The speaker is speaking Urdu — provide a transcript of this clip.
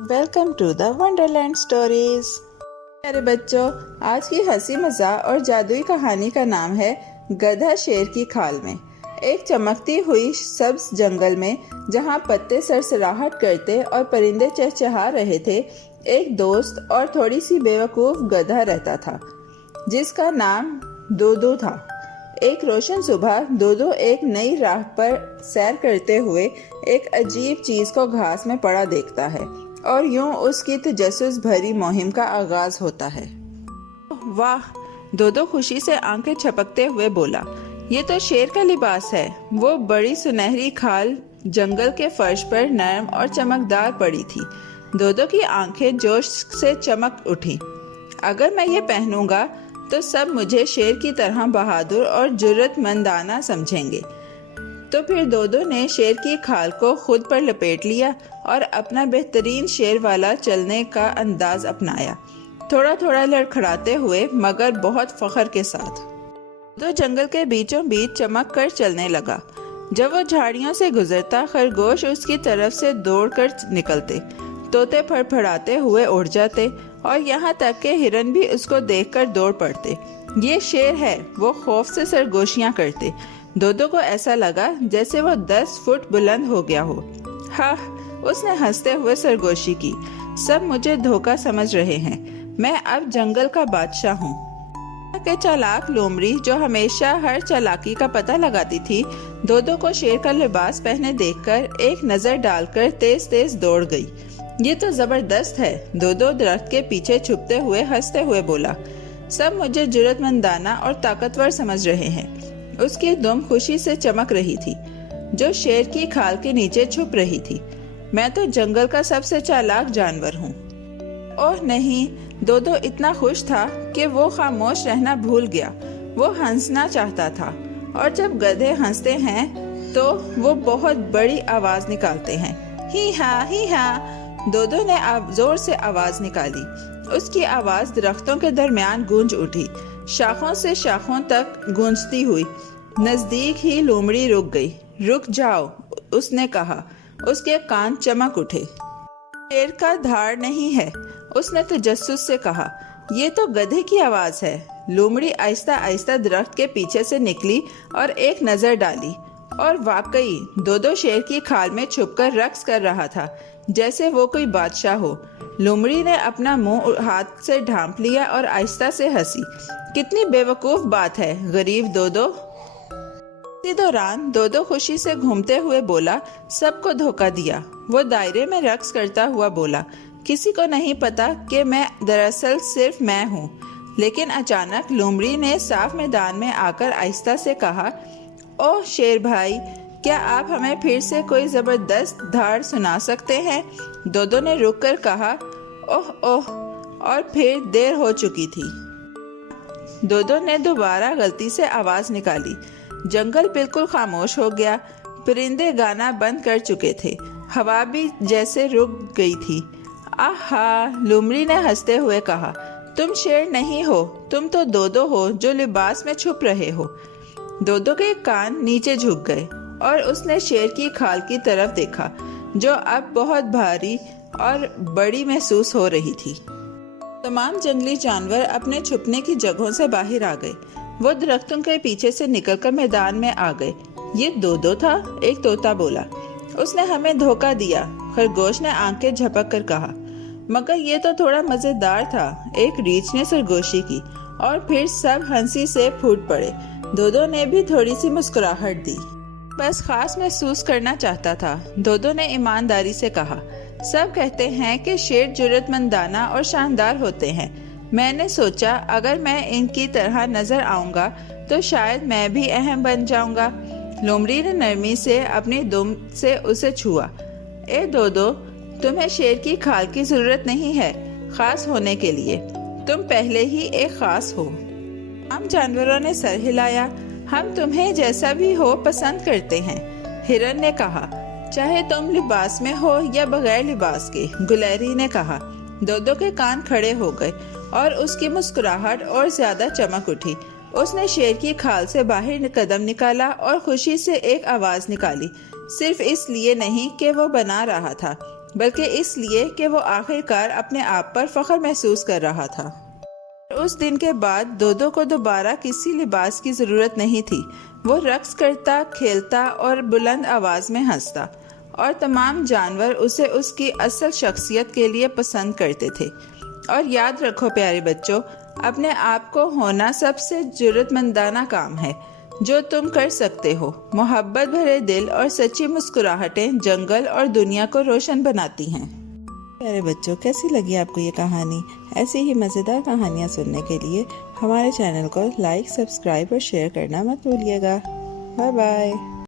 Welcome to the wonderland stories. میرے بچوں، آج کی ہنسی مزاح اور جادوئی کہانی کا نام ہے گدھا شیر کی کھال میں۔ ایک چمکتی ہوئی سبز جنگل میں، جہاں پتے سرسراہٹ کرتے اور پرندے چہچہا رہے تھے، ایک دوست اور تھوڑی سی بیوقوف گدھا رہتا تھا جس کا نام دودو تھا۔ ایک روشن صبح دودو ایک نئی راہ پر سیر کرتے ہوئے ایک عجیب چیز کو گھاس میں پڑا دیکھتا ہے، اور یوں اس کی تجسس بھری مہم کا آغاز ہوتا ہے۔ واہ! دودو خوشی سے آنکھیں چھپکتے ہوئے بولا، یہ تو شیر کا لباس ہے۔ وہ بڑی سنہری کھال جنگل کے فرش پر نرم اور چمکدار پڑی تھی۔ دودو کی آنکھیں جوش سے چمک اٹھی۔ اگر میں یہ پہنوں گا تو سب مجھے شیر کی طرح بہادر اور جرأت مندانہ سمجھیں گے۔ تو پھر دودو نے شیر کی کھال کو خود پر لپیٹ لیا اور اپنا بہترین شیر والا چلنے کا انداز اپنایا، تھوڑا تھوڑا لڑکھڑاتے ہوئے مگر بہت فخر کے ساتھ۔ دودو جنگل کے بیچوں بیچ چمک کر چلنے لگا۔ جب وہ جھاڑیوں سے گزرتا، خرگوش اس کی طرف سے دوڑ کر نکلتے، طوطے پھڑ پھڑاتے ہوئے اڑ جاتے، اور یہاں تک کہ ہرن بھی اس کو دیکھ کر دوڑ پڑتے۔ یہ شیر ہے، وہ خوف سے سرگوشیاں کرتے۔ دودو کو ایسا لگا جیسے وہ 10 فٹ بلند ہو گیا ہو۔ ہاں، اس نے ہنستے ہوئے سرگوشی کی، سب مجھے دھوکہ سمجھ رہے ہیں، میں اب جنگل کا بادشاہ ہوں۔ کہ چالاک لومڑی، جو ہمیشہ ہر چالاکی کا پتہ لگاتی تھی، دودو کو شیر کا لباس پہنے دیکھ کر ایک نظر ڈال کر تیز تیز دوڑ گئی۔ یہ تو زبردست ہے، دودو درخت کے پیچھے چھپتے ہوئے ہنستے ہوئے بولا، سب مجھے جرأت مندانہ اور طاقتور سمجھ رہے ہیں۔ اس کی دم خوشی سے چمک رہی تھی، جو شیر کی کھال کے نیچے چھپ رہی تھی۔ میں تو جنگل کا سب سے چالاک جانور ہوں۔ اوہ نہیں! دودو اتنا خوش تھا کہ وہ خاموش رہنا بھول گیا۔ وہ ہنسنا چاہتا تھا، اور جب گدھے ہنستے ہیں تو وہ بہت بڑی آواز نکالتے ہیں۔ ہی ہاں! دودو نے زور سے آواز نکالی۔ اس کی آواز درختوں کے درمیان گونج اٹھی، شاخوں سے شاخوں تک گونجتی ہوئی۔ نزدیک ہی لومڑی رک گئی۔ رک جاؤ، اس نے کہا۔ اس کے کان چمک اٹھے۔ شیر کا دھاڑ نہیں ہے، اس نے تجسس سے کہا، یہ تو گدھے کی آواز ہے۔ لومڑی آہستہ آہستہ درخت کے پیچھے سے نکلی اور ایک نظر ڈالی، اور واقعی دودو شیر کی کھال میں چھپ کر رقص کر رہا تھا جیسے وہ کوئی بادشاہ ہو۔ لومڑی نے اپنا منہ ہاتھ سے ڈھانپ لیا اور آہستہ سے ہنسی۔ کتنی بیوقوف بات ہے، غریب دودو! اسی دوران دودو خوشی سے گھومتے ہوئے بولا، سب کو دھوکہ دیا۔ وہ دائرے میں رقص کرتا ہوا بولا، کسی کو نہیں پتا کہ میں دراصل صرف میں ہوں۔ لیکن اچانک لومڑی نے صاف میدان میں آ کر آہستہ سے کہا، اوہ شیر بھائی، کیا آپ ہمیں پھر سے کوئی زبردست دھاڑ سنا سکتے ہیں؟ دودو نے رک کر کہا، اوہ، اور پھر دیر ہو چکی تھی۔ دودو نے دوبارہ غلطی سے آواز نکالی۔ جنگل بالکل خاموش ہو گیا، پرندے گانا بند کر چکے تھے، ہوا بھی جیسے رک گئی تھی۔ آہا! لومڑی نے ہنستے ہوئے کہا، تم شیر نہیں ہو، تم تو دودو ہو جو لباس میں چھپ رہے ہو۔ دودو کے کان نیچے جھک گئے، اور اس نے شیر کی کھال کی طرف دیکھا، جو اب بہت بھاری اور بڑی محسوس ہو رہی تھی۔ تمام جنگلی جانور اپنے چھپنے کی جگہوں سے باہر آ گئے۔ وہ درختوں کے پیچھے سے نکل کر میدان میں آ گئے۔ یہ دودو تھا، ایک طوطا بولا۔ اس نے ہمیں دھوکہ دیا، خرگوش نے آنکھیں جھپک کر کہا۔ مگر یہ تو تھوڑا مزیدار تھا، ایک ریچھ نے سرگوشی کی، اور پھر سب ہنسی سے پھوٹ پڑے۔ دودو نے بھی تھوڑی سی مسکراہٹ دی۔ بس خاص محسوس کرنا چاہتا تھا، دودو نے ایمانداری سے کہا۔ سب کہتے ہیں کہ شیر جرأت مندانہ اور شاندار ہوتے ہیں۔ میں نے سوچا اگر میں ان کی طرح نظر آؤں گا تو شاید میں بھی اہم بن جاؤں گا۔ لومڑی نے نرمی سے اپنی دم سے اسے چھوا۔ اے دودو، تمہیں شیر کی کھال کی ضرورت نہیں ہے خاص ہونے کے لیے، تم پہلے ہی ایک خاص ہو۔ عام جانوروں نے سر ہلایا۔ ہم تمہیں جیسا بھی ہو پسند کرتے ہیں، ہرن نے کہا، چاہے تم لباس میں ہو یا بغیر لباس کے، گلہری نے کہا۔ دودو کے کان کھڑے ہو گئے، اور اس کی مسکراہٹ اور زیادہ چمک اٹھی۔ اس نے شیر کی کھال سے باہر قدم نکالا اور خوشی سے ایک آواز نکالی، صرف اس لیے نہیں کہ وہ بنا رہا تھا، بلکہ اس لیے کہ وہ آخرکار اپنے آپ پر فخر محسوس کر رہا تھا۔ اس دن کے بعد دودو کو دوبارہ کسی لباس کی ضرورت نہیں تھی۔ وہ رقص کرتا، کھیلتا اور بلند آواز میں ہنستا، اور تمام جانور اسے اس کی اصل شخصیت کے لیے پسند کرتے تھے۔ اور یاد رکھو پیارے بچوں، اپنے آپ کو ہونا سب سے جرأت مندانہ کام ہے جو تم کر سکتے ہو۔ محبت بھرے دل اور سچی مسکراہٹیں جنگل اور دنیا کو روشن بناتی ہیں۔ پیارے بچوں، کیسی لگی آپ کو یہ کہانی؟ ایسی ہی مزیدار کہانیاں سننے کے لیے ہمارے چینل کو لائک، سبسکرائب اور شیئر کرنا مت بھولیے گا۔ Bye bye.